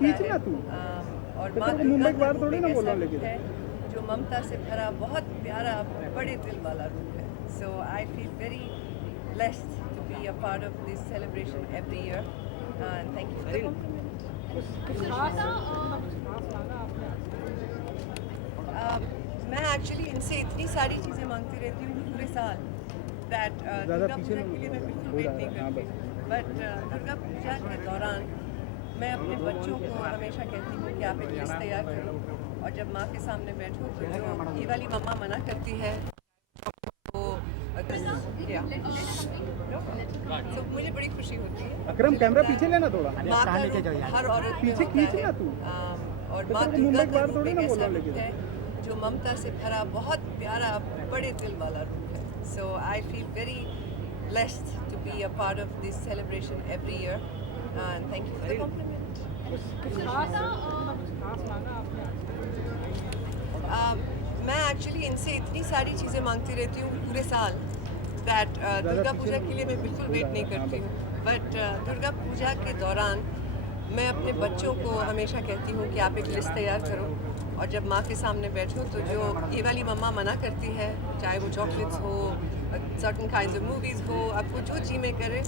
खींचना तू और तो माँ तेरे को मुंबई दुर्गा के बाहर का थोड़ी रूप ना एक बोलना ऐसा लेकिन रूप है जो ममता से भरा बहुत प्यारा बड़े दिल वाला रूप है. So I feel very blessed to be a part of this celebration every year. And thank you for the compliment. मैं एक्चुअली इनसे इतनी सारी चीज़ें मांगती रहती हूँ पूरे साल दैट दुर्गा पूजा के लिए मैं बिल्कुल वेट नहीं करती हूँ. बट दुर्गा पूजा के दौरान मैं अपने बच्चों को हमेशा कहती हूँ कि आप एक लिस्ट तैयार करो और जब माँ के सामने बैठो तो जो ये वाली मम्मा मना करती है तो क्या तो मुझे बड़ी खुशी होती है. अकरम कैमरा पीछे लेना थोड़ा माँ का रूप हर औरत में पीछे होता खींचना है. तू और तो माँ तेरे को दुर्गा मुंबई के का बाहर रूप थोड़ी एक ना ऐसा बोलना रूप लेकिन है जो ममता से भरा बहुत प्यारा बड़े दिल वाला रूप है. So I feel very blessed to be a part of this celebration every year. And thank you for the compliment. मैं एक्चुअली इनसे इतनी सारी चीज़ें मांगती रहती हूँ पूरे साल दैट दुर्गा पूजा के लिए मैं बिल्कुल वेट नहीं करती हूँ. बट दुर्गा पूजा के दौरान मैं अपने बच्चों को हमेशा कहती हूँ कि आप एक लिस्ट तैयार करो और जब माँ के सामने बैठो तो जो ये वाली मम्मा मना करती है चाहे वो चॉकलेट्स हो सर्टन काइंड्स ऑफ मूवीज़ हो आपको जो जी में करे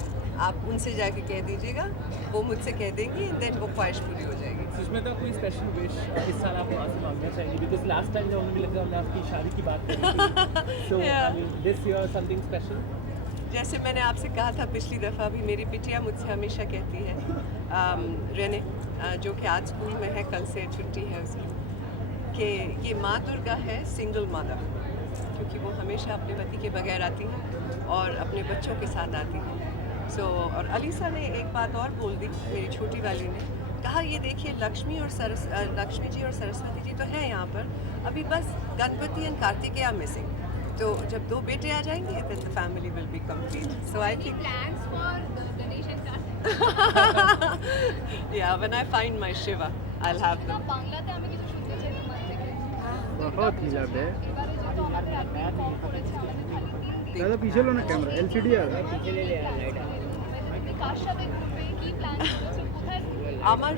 आप उनसे जाके कह दीजिएगा वो मुझसे कह देंगी एंड देन वो ख्वाहिश पूरी हो जाएगी. सुष्मिता कोई स्पेशल विश इस साल आप वहाँ से मांगना चाहेंगे बिकॉज लास्ट टाइम जब हमें लगा हमने आपकी शादी की बात करी so this year something special. जैसे मैंने आपसे कहा था पिछली दफ़ा भी मेरी बिटिया मुझसे हमेशा कहती है रेने जो कि आज स्कूल में है कल से छुट्टी है उसकी कि ये माँ दुर्गा है सिंगल मदर क्योंकि वो हमेशा अपने पति के बगैर आती है और अपने बच्चों के साथ आती है. सो और अलीसा ने एक बात और बोल दी मेरी छोटी वाली ने कहा ये देखिए लक्ष्मी जी और सरस्वती जी तो हैं यहाँ पर अभी बस Ganpati and Kartikeya are missing. तो जब दो बेटे आ जाएंगे then the family will be complete. So I think plans for the donation card. yeah, when I find my Shiva, I'll have them. বাংলাতে আমি কিছু শুনতে চাই তোমার থেকে बहुत हिला बे এবারে যেহেতু আমাদের একদিন কম করেছে আমাদের খালি 3 দিন दादा पीछे लो ना कैमरा एलसीडी आ रहा है তুমি কার সাথে ঘুরবে কি প্ল্যান করেছো কোথায় ঘুরবে আমার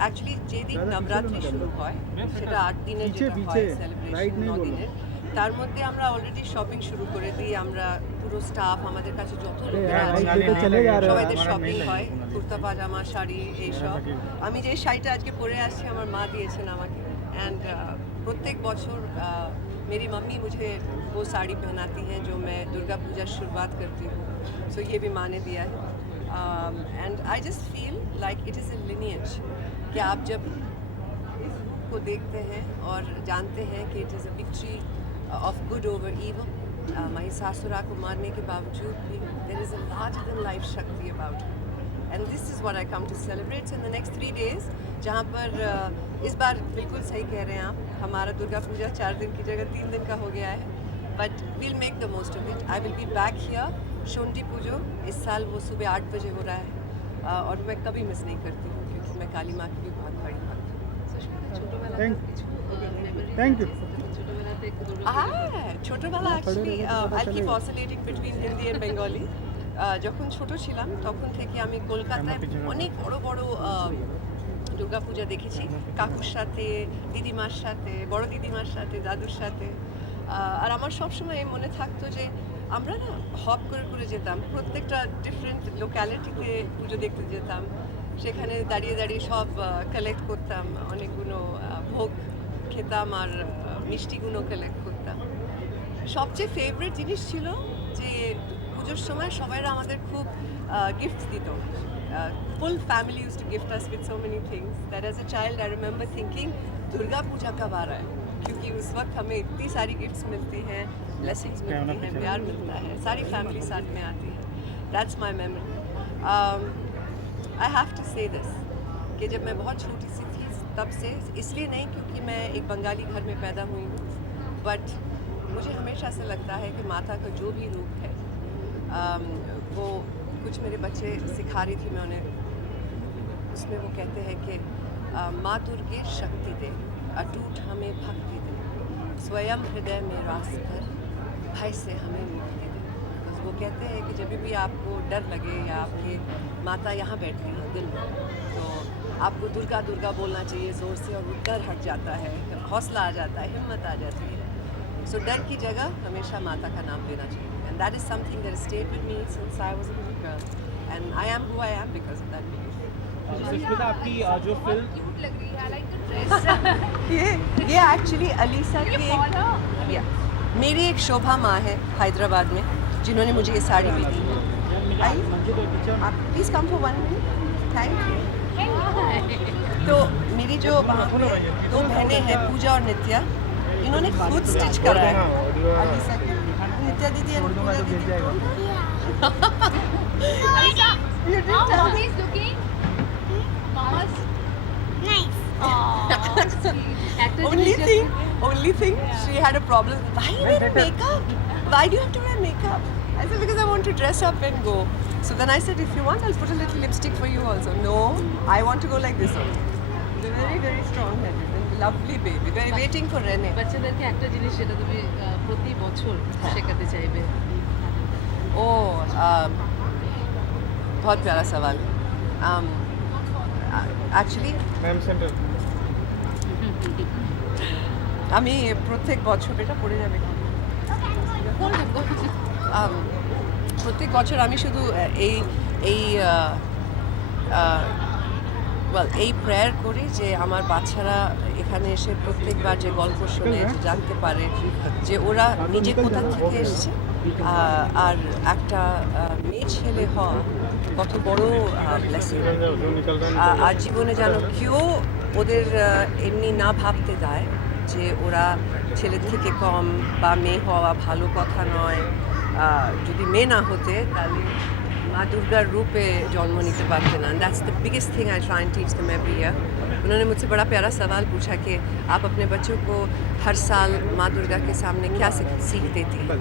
অ্যাকচুয়ালি যেদিন নবরাত্রি শুরু হয় সেটা 8 দিনের যেটা হয় সেলিব্রেশন 9 দিনের তার মধ্যে আমরা অলরেডি শপিং শুরু করে দিই. আমরা পুরো স্টাফ আমাদের কাছে যত লোকেরা আছে সবাইদের শপিং হয় কুর্তা পাজামা শাড়ি এইসব. আমি যে শাড়িটা আজকে পরে আসছি আমার মা দিয়েছেন আমাকে एंड प्रत्येक बছর मेरी मम्मी मुझे वो साड़ी पहनाती हैं जो मैं दुर्गा पूजा शुरुआत करती हूँ. सो ये भी माँ ने दिया है and I just feel like it is a lineage कि आप जब को देखते हैं और जानते हैं कि it is a victory of good over evil. Mahishasura को मारने के बावजूद भी there is a larger than life Shakti about her. And this is what I come to celebrate. So in the next 3 days, जहाँ पर इस बार बिल्कुल सही कह रहे हैं आप हमारा दुर्गा पूजा 4 दिन की जगह 3 दिन का हो गया है. But we'll make the most of it. I will be back here. शोंडी पूजो इस साल वो सुबह 8 बजे हो रहा है और मैं कभी मिस नहीं करती हूँ क्योंकि मैं काली माँ की भी बहुत बड़ी भक्त हूँ. थैंक यू ছোটবেলা actually I keep oscillating between Hindi and Bengali. যখন ছোট ছিলাম তখন থেকে আমি কলকাতায় অনেক বড় বড় দুর্গা পূজা দেখেছি কাকুর সাথে দিদিমার সাথে বড় দিদিমার সাথে দাদুর সাথে. আর আমার সবসময় মনে থাকতো যে আমরা না হপ করে করে যেতাম প্রত্যেকটা ডিফারেন্ট লোক্যালিটিতে পুজো দেখতে যেতাম. সেখানে দাঁড়িয়ে দাঁড়িয়ে সব কালেক্ট করতাম অনেকগুলো ভোগ খেতাম আর মিষ্টিগুলো কালেক্ট করতাম. সবচেয়ে ফেভারিট জিনিস ছিল যে পুজোর সময় সবাইরা আমাদের খুব गिफ्ट्स দিত. Full family used to gift us with so many things that as a child I remember thinking Durga Puja कब आ रहा है क्योंकि उस वक्त हमें इतनी सारी गिफ्ट्स मिलती हैं ब्लेसिंग्स मिलती हैं प्यार मिलता है सारी फैमिली साथ में आती है. That's my memory. I have to say this कि जब मैं बहुत छोटी सी थी तब से इसलिए नहीं क्योंकि मैं एक बंगाली घर में पैदा हुई हूँ बट मुझे हमेशा से लगता है कि माता का जो भी रूप है वो कुछ मेरे बच्चे सिखा रही थी मैं उन्हें उसमें वो कहते हैं कि माँ दुर्गे शक्ति दे अटूट हमें भक्ति दे स्वयं हृदय में रास कर भय से हमें मुक्ति दे. बस वो कहते हैं कि जब भी आपको डर लगे या आपकी माता यहाँ बैठती हैं दिल में तो आपको दुर्गा दुर्गा बोलना चाहिए ज़ोर से और वो डर हट जाता है, हौसला आ जाता है, हिम्मत आ जाती है. सो डर की जगह हमेशा माता का नाम लेना चाहिए. And that is something that stayed with me since I was a little girl. And I am who I am because of that belief. Sushmita, आपकी जो फिल्म क्यूट लग रही है, आई लाइक द ड्रेस. ये एक्चुअली अलीसा की एक या, मेरी एक शोभा माँ है हैदराबाद में जिन्होंने मुझे ये साड़ी भी दी है. आप please come for 1 minute. Thank you. तो मेरी जो वहाँ पे 2 बहनें हैं पूजा और नित्या, इन्होंने खुद स्टिच करा है अलीसा की. नित्या दीदी और पूजा दीदी. Alisa, You didn't how tell mom me. is looking? Mama's Nice. Only thing, she had a problem. Why you wear makeup? Why do you have to wear makeup? I said because I want to dress up and go. So then I said, if you want, I'll put a little lipstick for you also. No, I want to go like this only. They're very, very strong-headed and lovely baby. They're waiting for Rene. বাচ্চাদেরকে একটা জিনিস সেটা তুমি প্রতি বছর শেখাতে চাইবে Oh, बहुत प्यारा सवाल. Actually, मैम सेंटर আমি প্রত্যেক বছর এটা পড়ে যাবে. প্রত্যেক বছর আমি শুধু এই প্রেয়ার করি যে আমার বাচ্চারা এখানে এসে প্রত্যেকবার যে গল্প শুনে জানতে পারে যে ওরা নিজে কোথা থেকে এসছে আর একটা মেয়ে ছেলে হওয়া কত বড় ব্লেসিং. আর জীবনে যেন কেউ ওদের এমনি না ভাবতে দেয় যে ওরা ছেলের থেকে কম বা মেয়ে হওয়া ভালো কথা নয়. যদি মেয়ে না হতে তাহলে माँ दुर्गा रूप पे जन्म नहीं पाते ना. That's the biggest thing I try and teach them every year. उन्होंने मुझसे बड़ा प्यारा सवाल पूछा कि आप अपने बच्चों को हर साल माँ दुर्गा के सामने क्या सीख देती हैं.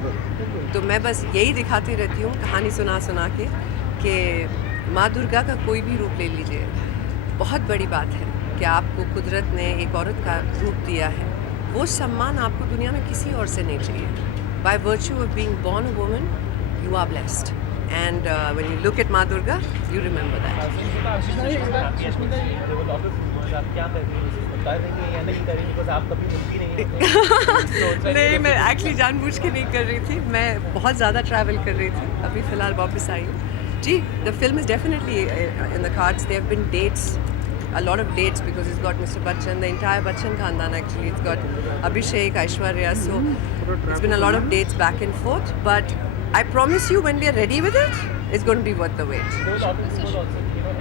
तो मैं बस यही दिखाती रहती हूँ कहानी सुना सुना के कि माँ दुर्गा का कोई भी रूप ले लीजिए, बहुत बड़ी बात है कि आपको कुदरत ने एक औरत का रूप दिया है. वो सम्मान आपको दुनिया में किसी और से नहीं चाहिए. By virtue of being born a woman you are blessed. And when you look at Ma Durga, you remember that. नहीं, मैं एक्चुअली जानबूझ के नहीं कर रही थी. मैं बहुत ज़्यादा ट्रैवल कर रही थी. अभी फ़िलहाल वापस आई हूँ. जी, the film is definitely in the cards. There have been dates, a lot of dates because it's got Mr. Bachchan, the entire Bachchan Khandan actually. It's got Abhishek, Aishwarya. So it's been a lot of dates back and forth. But I promise you, when we are ready with it, it's going to be worth the wait.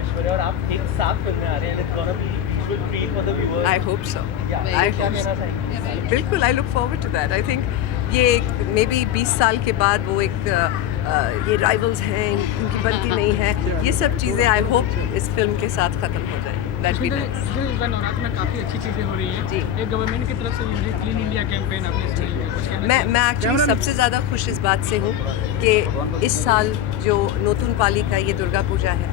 Aishwarya और आप एक साथ film में आ रहे हैं. It's gonna be visual treat for the viewers. I hope so. Yeah. I क्या hope so. कहना चाहेंगे? बिल्कुल, I look forward to that. I think ये मे बी 20 साल के बाद वो एक ये राइवल्स हैं, इनकी बनती नहीं है, ये सब चीज़ें आई होप इस फिल्म के साथ ख़त्म हो जाए. That be nice. इस बार नवरात्र में काफ़ी अच्छी चीज़ें हो रही हैं. जी. एक गवर्नमेंट की तरफ से क्लीन इंडिया कैंपेन आपने इस तरीके कुछ कहना मैं एक्चुअली सबसे ज़्यादा खुश इस बात से हूँ कि इस साल जो नूतन पाली का ये दुर्गा पूजा है,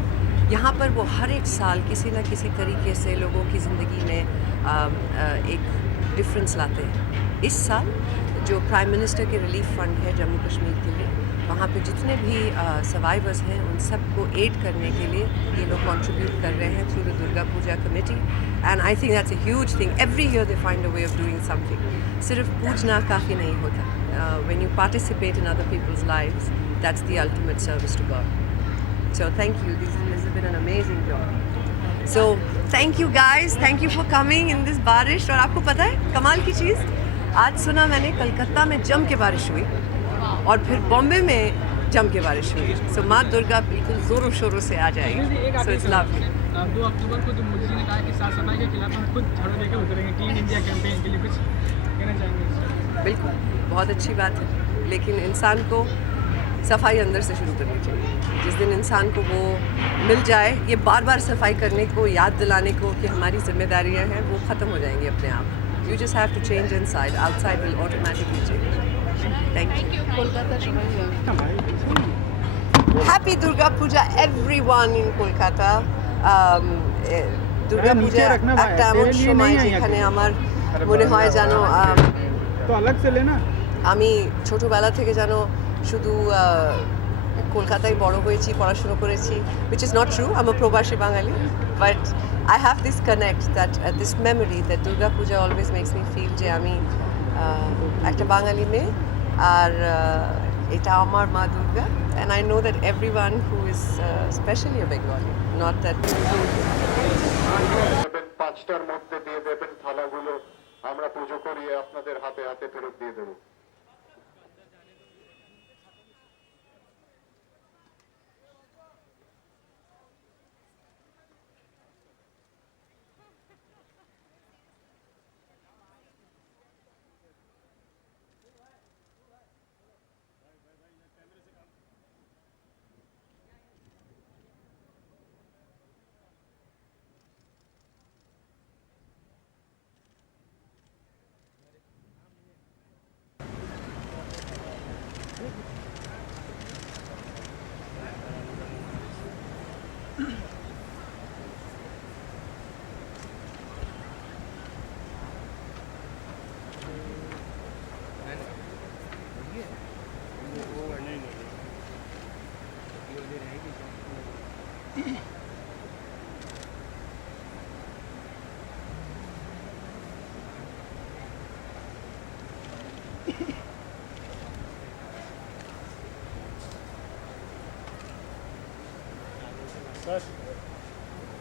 यहाँ पर वो हर एक साल किसी न किसी तरीके से लोगों की ज़िंदगी में एक डिफरेंस लाते हैं. इस साल जो प्राइम मिनिस्टर के रिलीफ फंड है जम्मू कश्मीर के लिए, वहाँ पे जितने भी सर्वाइवर्स हैं उन सबको एड करने के लिए ये लोग कंट्रीब्यूट कर रहे हैं through the Durga Puja committee. And I think that's a huge thing. Every year they find a way of doing something. सिर्फ पूजना काफ़ी नहीं होता. When you participate in other people's lives, that's the ultimate service to God. So thank you. This has been an amazing job. So thank you guys. Thank you for coming in this बारिश. और आपको पता है कमाल की चीज़, आज सुना मैंने कलकत्ता में जम के बारिश हुई और फिर बॉम्बे में जम के बारिश हुई. So माँ दुर्गा बिल्कुल ज़ोरों शोरों से आ जाएगी. So it's lovely. 2 अक्टूबर को जो मोदी जी ने कहा कि साफ सफाई के खिलाफ हम खुद झाड़ू लेकर उतरेंगे क्लीन इंडिया कैंपेन के लिए, कुछ कहना चाहेंगे? बिल्कुल, बहुत अच्छी बात है. लेकिन इंसान को सफाई अंदर से शुरू करनी चाहिए. जिस दिन इंसान को वो मिल जाए, ये बार बार सफाई करने को, याद दिलाने को कि हमारी जिम्मेदारियां हैं, वो ख़त्म हो जाएंगी अपने आप. You just have to change inside. Outside will automatically change. Thank you. Kolkata সবাই happy Durga Puja everyone in Kolkata. Durga Puja একটা এমন সময় যেখানে আমার মনে হয় যেন तो अलग से लेना. আমি ছোটোবেলা থেকে যেন শুধু কলকাতায় বড় হয়েছি, পড়াশুনো করেছি, which is not true. I'm a প্রবাসী বাঙালি, but I have this connect, that this memory that Durga Puja always makes me feel যে আমি একটা বাঙালি মেয়ে আর এটা আমার মা Durga, and I know that everyone who is especially a Bengali, not that দেবেন 5টার মধ্যে দিয়ে দেবেন থালাগুলো, আমরা পুজো করিয়ে আপনাদের হাতে হাতে ফেরত দিয়ে দেবো।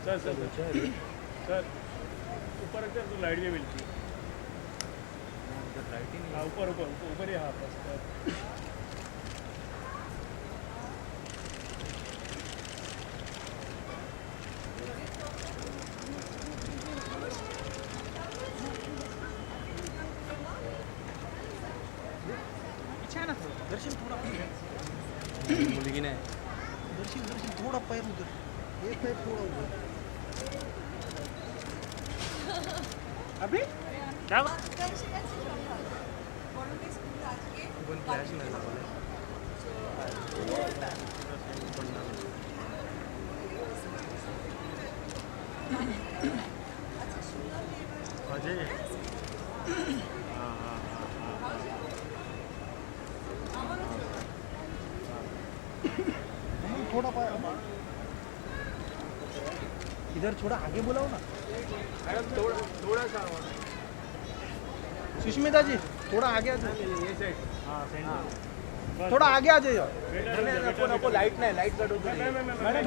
सर सर सर सर ऊपर रखते तो लाइट भी मिलती है। हाँ ऊपर ऊपर ऊपर ही, हाँ बस। दर्शन थोड़ा मुलगी नाही दर्शन दर्शन थोड़ा पैर उधर, एक पैर थोड़ा उधर अभी क्या पण फ्लॅश नाही लागला अजय थोड़ा पैर इधर थोड़ा आगे बुलाओ ना थोड़ा सा सुष्मिता जी, थोड़ा आगे आ जाओ, ये साइड, हाँ सेंटर, थोड़ा आगे आ जाइए। नको नको लाइट नाही, लाइट कट होतो।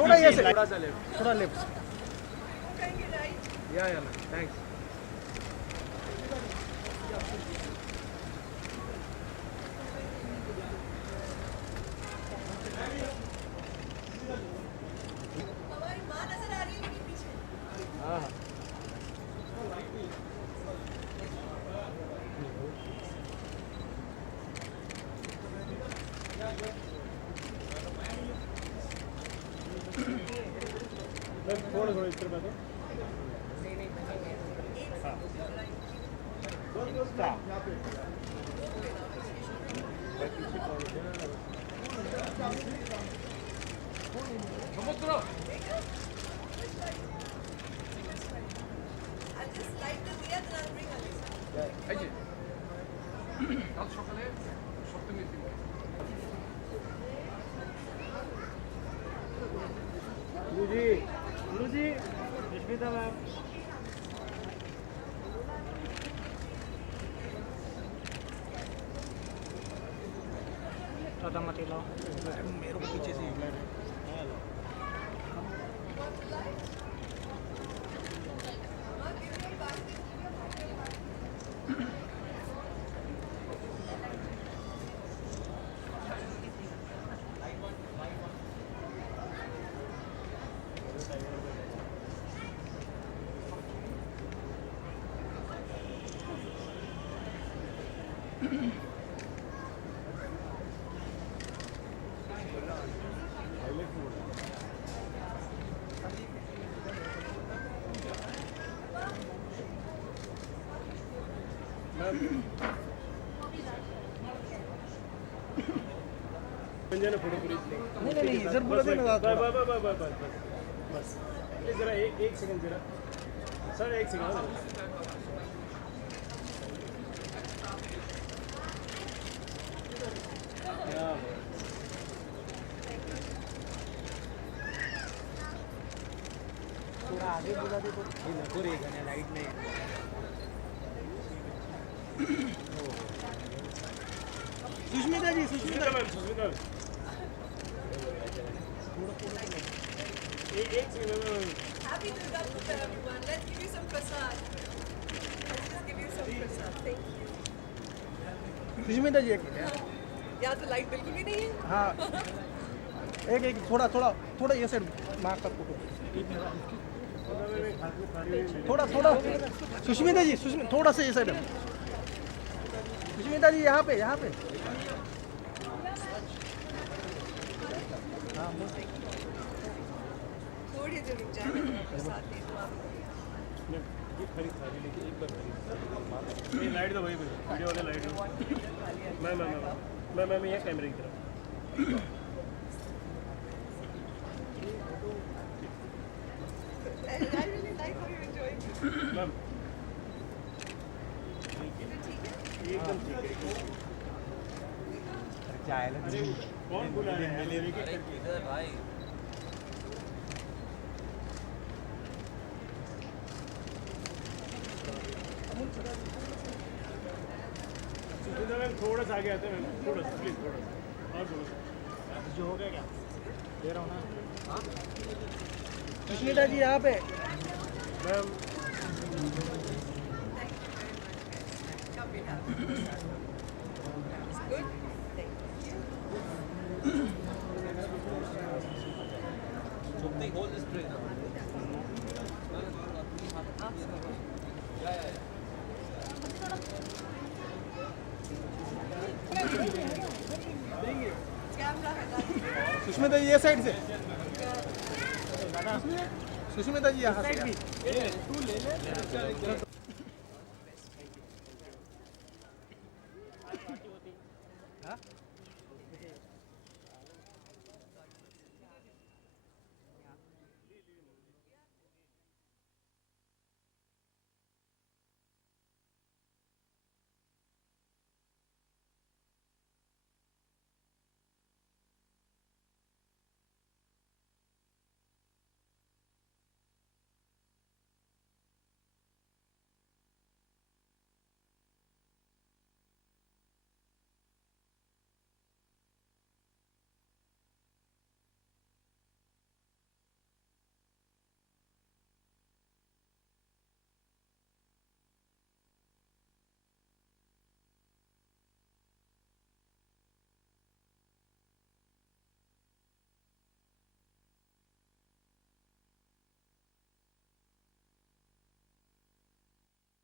थोड़ा ये से, थोड़ा सा लेफ्ट, थोड़ा लेफ्ट। या ना थँक्स। थोड़ा थोड़ा इस तरफ बैठो। गुरुजी, सुष्मिता मैम। मेरे को पीछे से फोटो प्लीज। नहीं इधर बोला था ना, बस प्लीज जरा एक सेकंड जरा सर, एक सेकंड। थोड़ा सुष्मिता मैम सुष्मिता एक second ma'am Happy Durga Puja, everyone. Let's give you some prasad. Let's just give you some prasad. Thank you. Sushmita ji एक यहाँ तो लाइट बिल्कुल भी नहीं है. हाँ एक एक थोड़ा थोड़ा थोड़ा ये साइड माँ का फोटो थोड़ा थोड़ा सुष्मिता जी थोड़ा सा ये साइड सुष्मिता जी यहाँ पे थोड़ी देर रुक जाए. प्रसाद दे दो आप. ये लाइट दो भाई वीडियो वाले लाइट दो मैं ये कैमरे की तरफ I really like how you're enjoying it. Ma'am Is it ठीक है? एकदम ठीक है अरे कौन बुला रहा है सुष्मिता मैम थोड़ा सा आगे आते हैं मैम थोड़ा सा प्लीज थोड़ा सा और थोड़ा सा जो हो गया क्या दे रहा हूँ ना सुष्मिता जी यहाँ पे ma'am Come we have. It's good. Thank you. Camera हटा दीजिए. सुष्मिता जी ये साइड से सुष्मिता जी यहाँ से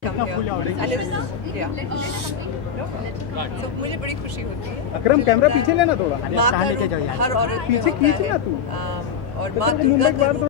Come here. I live in yeah. So मुझे बड़ी खुशी होती है. अकरम कैमरा पीछे लेना थोड़ा माँ का रूप हर औरत में पीछे होता खींचना है. तू और माँ दुर्गा का रूप